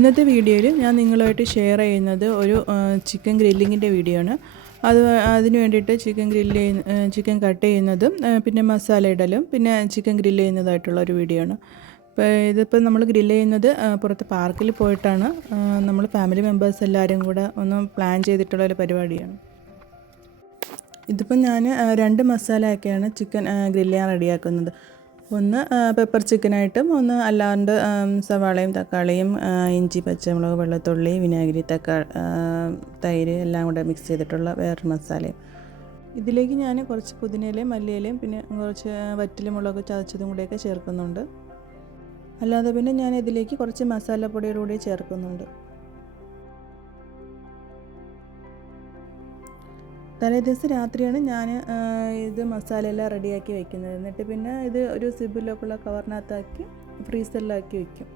ഇന്നത്തെ വീഡിയോയിൽ ഞാൻ നിങ്ങളുമായിട്ട് ഷെയർ ചെയ്യുന്നത് ഒരു ചിക്കൻ ഗ്രില്ലിങ്ങിൻ്റെ വീഡിയോ ആണ്. അതിന് വേണ്ടിയിട്ട് ചിക്കൻ കട്ട് ചെയ്യുന്നതും പിന്നെ മസാല ഇടലും പിന്നെ ചിക്കൻ ഗ്രില്ല് ചെയ്യുന്നതായിട്ടുള്ള ഒരു വീഡിയോ ആണ്. അപ്പോൾ ഇതിപ്പോൾ നമ്മൾ ഗ്രില്ല് ചെയ്യുന്നത് പുറത്ത് പാർക്കിൽ പോയിട്ടാണ്. നമ്മൾ ഫാമിലി മെമ്പേഴ്സ് എല്ലാവരും കൂടെ ഒന്ന് പ്ലാൻ ചെയ്തിട്ടുള്ള ഒരു പരിപാടിയാണ്. ഇതിപ്പോൾ ഞാൻ 2 മസാല ആക്കിയാണ് ചിക്കൻ ഗ്രില്ല് ചെയ്യാൻ റെഡിയാക്കുന്നത്. ഒന്ന് പെപ്പർ ചിക്കനായിട്ടും ഒന്ന് അല്ലാണ്ട് സവാളയും തക്കാളിയും ഇഞ്ചി പച്ചമുളക് വെളുത്തുള്ളി വിനാഗിരി തൈര് എല്ലാം കൂടെ മിക്സ് ചെയ്തിട്ടുള്ള വേറൊരു മസാലയും. ഇതിലേക്ക് ഞാൻ കുറച്ച് പുതിനയിലയും മല്ലിയിലയും പിന്നെ കുറച്ച് വറ്റൽമുളക് ചതച്ചതും കൂടെയൊക്കെ ചേർക്കുന്നുണ്ട്. അല്ലാതെ പിന്നെ ഞാൻ ഇതിലേക്ക് കുറച്ച് മസാലപ്പൊടികളൂടെ ചേർക്കുന്നുണ്ട്. തലേ ദിവസം രാത്രിയാണ് ഞാൻ ഇത് മസാലയെല്ലാം റെഡിയാക്കി വയ്ക്കുന്നത്. എന്നിട്ട് പിന്നെ ഇത് ഒരു സിബിലൊക്കെയുള്ള കവറിനകത്താക്കി ഫ്രീസറിലാക്കി വയ്ക്കും.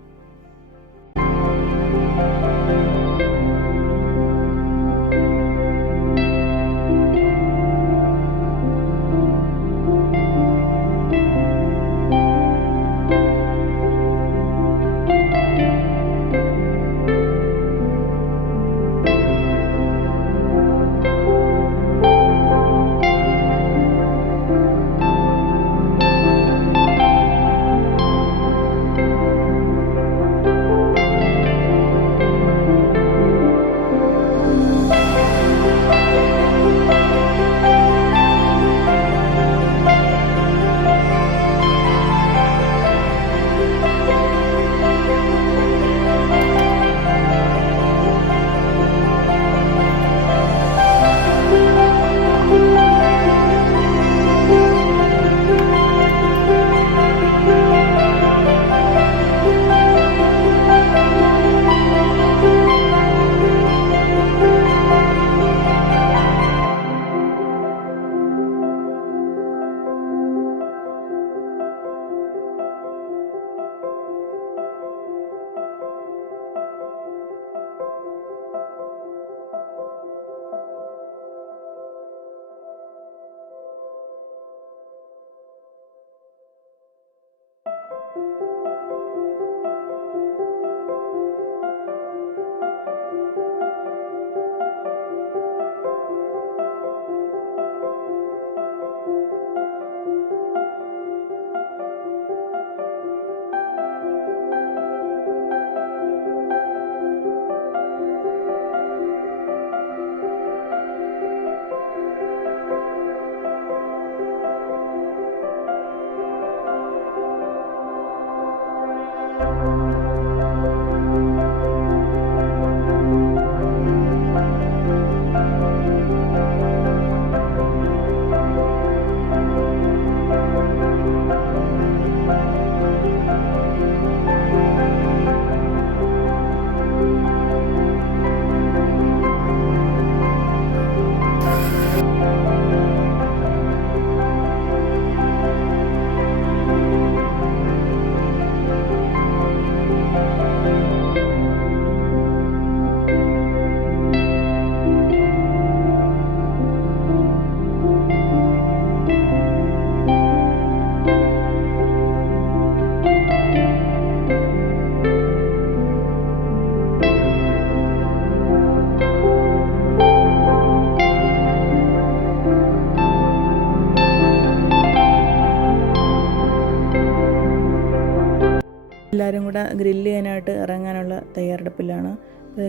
എല്ലാവരും കൂടെ ഗ്രില്ല് ചെയ്യാനായിട്ട് ഇറങ്ങാനുള്ള തയ്യാറെടുപ്പിലാണ്.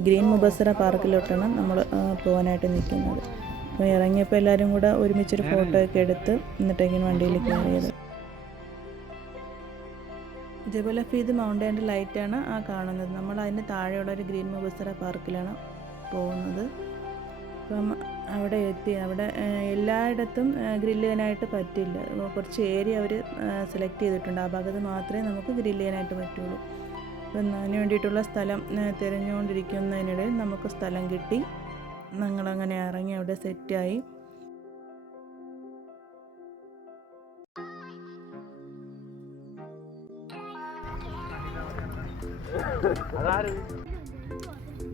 ഗ്രീൻ മുബസറ പാർക്കിലോട്ടാണ് നമ്മൾ പോകാനായിട്ട് നിൽക്കുന്നത്. അപ്പോൾ ഇറങ്ങിയപ്പോൾ എല്ലാവരും കൂടെ ഒരുമിച്ചൊരു ഫോട്ടോ ഒക്കെ എടുത്ത് എന്നിട്ടേക്കും വണ്ടിയിൽ കയറിയത്. ജബൽ ഹഫീദ് മൗണ്ടൈൻ്റെ ലൈറ്റാണ് ആ കാണുന്നത്. നമ്മൾ അതിന് താഴെയുള്ള ഒരു ഗ്രീൻ മുബസറ പാർക്കിലാണ് പോകുന്നത്. അപ്പം അവിടെ എത്തി. അവിടെ എല്ലായിടത്തും ഗ്രില്ല് ചെയ്യാനായിട്ട് പറ്റില്ല. കുറച്ച് ഏരിയ അവർ സെലക്ട് ചെയ്തിട്ടുണ്ട്. ആ ഭാഗത്ത് മാത്രമേ നമുക്ക് ഗ്രില്ല് ചെയ്യാനായിട്ട് പറ്റുള്ളൂ. അപ്പം അതിന് വേണ്ടിയിട്ടുള്ള സ്ഥലം തിരഞ്ഞുകൊണ്ടിരിക്കുന്നതിനിടയിൽ നമുക്ക് സ്ഥലം കിട്ടി. ഞങ്ങളങ്ങനെ ഇറങ്ങി അവിടെ സെറ്റായി.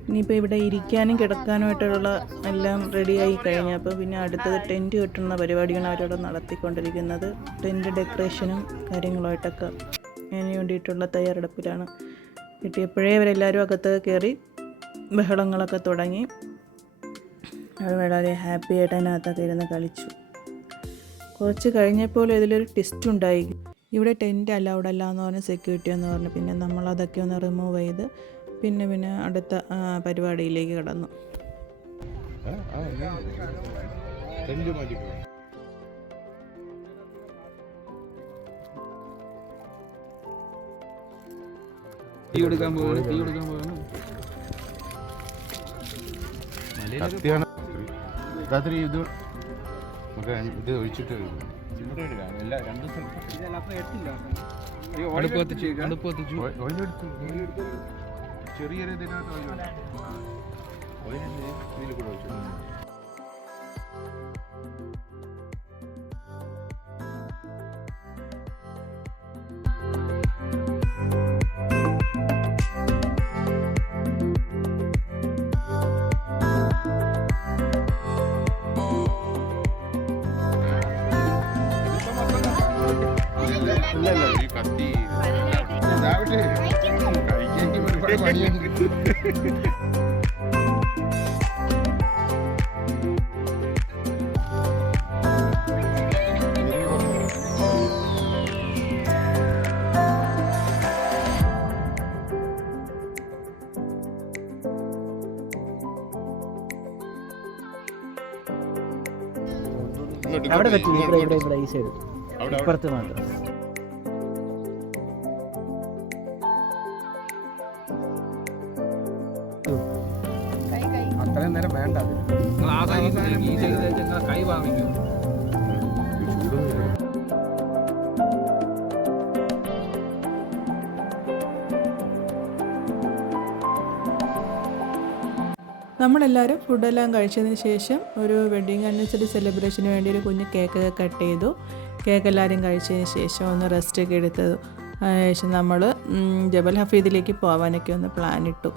ഇനിയിപ്പോൾ ഇവിടെ ഇരിക്കാനും കിടക്കാനുമായിട്ടുള്ള എല്ലാം റെഡിയായി കഴിഞ്ഞപ്പോൾ പിന്നെ അടുത്തത് ടെൻറ്റ് കെട്ടുന്ന പരിപാടിയാണ് അവരവിടെ നടത്തിക്കൊണ്ടിരിക്കുന്നത്. ടെൻറ്റ് ഡെക്കറേഷനും കാര്യങ്ങളുമായിട്ടൊക്കെ അതിന് വേണ്ടിയിട്ടുള്ള തയ്യാറെടുപ്പിലാണ്. കിട്ടിയപ്പോഴേ അവരെല്ലാവരും അകത്ത് കയറി ബഹളങ്ങളൊക്കെ തുടങ്ങി. അവർ വളരെ ഹാപ്പി ആയിട്ട് അതിനകത്തൊക്കെ ഇരുന്ന് കളിച്ചു. കുറച്ച് കഴിഞ്ഞപ്പോൾ ഇതിലൊരു ട്വിസ്റ്റ് ഉണ്ടായി. ഇവിടെ ടെൻറ്റ് അലൗഡ് അല്ല എന്ന് പറഞ്ഞ് സെക്യൂരിറ്റി എന്ന് പറഞ്ഞു. പിന്നെ നമ്മളതൊക്കെ ഒന്ന് റിമൂവ് ചെയ്ത് പിന്നെ അടുത്ത പരിപാടിയിലേക്ക് കടന്നു. രാത്രി ഇത് ഇത് ഒഴിച്ചിട്ട് ചെറിയൊരു ഇതിനകത്ത് ഇതിൽ കൂടെ ഒഴിച്ചു. ഈ കത്തി കഴിക്കാൻ ഒരുപാട് പണിയുണ്ട്. അവിടെ പറ്റില്ല, ഇവിടെ ഈ സൈഡ് ഇപ്പുറത്ത് മാത്രം. അത്രയും നേരം വേണ്ട. കൈ വാങ്ങിക്കും. നമ്മളെല്ലാവരും ഫുഡെല്ലാം കഴിച്ചതിന് ശേഷം ഒരു വെഡ്ഡിങ് ആനിവേഴ്സറി സെലിബ്രേഷന് വേണ്ടി ഒരു കുഞ്ഞ് കേക്ക് കട്ട് ചെയ്തു. കേക്ക് എല്ലാവരും കഴിച്ചതിന് ശേഷം ഒന്ന് റെസ്റ്റൊക്കെ എടുത്തത് ശേഷം നമ്മൾ ജബൽ ഹഫീദിലേക്ക് പോകാനൊക്കെ ഒന്ന് പ്ലാൻ ഇട്ടു.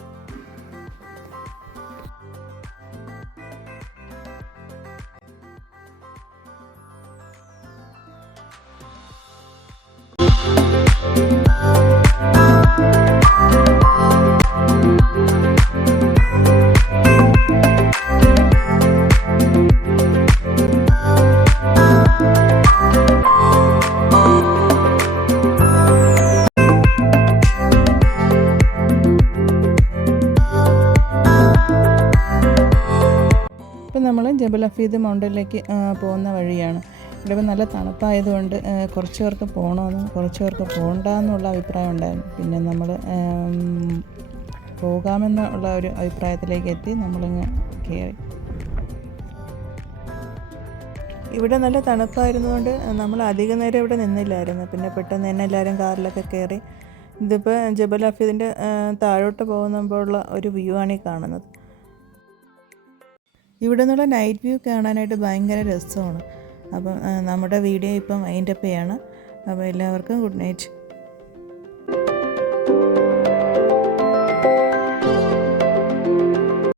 നമ്മൾ ജബൽ ഹഫീദ് മൗണ്ടനിലേക്ക് പോകുന്ന വഴിയാണ്. ഇവിടെ നല്ല തണുപ്പായതുകൊണ്ട് കുറച്ച് പേർക്ക് പോകണമെന്നും കുറച്ച് പേർക്ക് പോകണ്ടെന്നുള്ള അഭിപ്രായം ഉണ്ടായിരുന്നു. പിന്നെ നമ്മൾ പോകാമെന്നുള്ള ഒരു അഭിപ്രായത്തിലേക്ക് എത്തി നമ്മളിങ്ങ് കയറി. ഇവിടെ നല്ല തണുപ്പായിരുന്നതുകൊണ്ട് നമ്മൾ അധിക നേരം ഇവിടെ നിന്നില്ലായിരുന്നു. പിന്നെ പെട്ടെന്ന് തന്നെ എല്ലാവരും കാറിലൊക്കെ കയറി. ഇതിപ്പോൾ ജബൽ ഹഫീദിൻ്റെ താഴോട്ട് പോകുമ്പോഴുള്ള ഒരു വ്യൂ ആണ് ഈ കാണുന്നത്. ഇവിടെ നിന്നുള്ള നൈറ്റ് വ്യൂ കാണാനായിട്ട് ഭയങ്കര രസമാണ്. അപ്പം നമ്മുടെ വീഡിയോ ഇപ്പം വൈൻഡപ്പ് ചെയ്യാണ്. അപ്പോൾ എല്ലാവർക്കും ഗുഡ് നൈറ്റ്.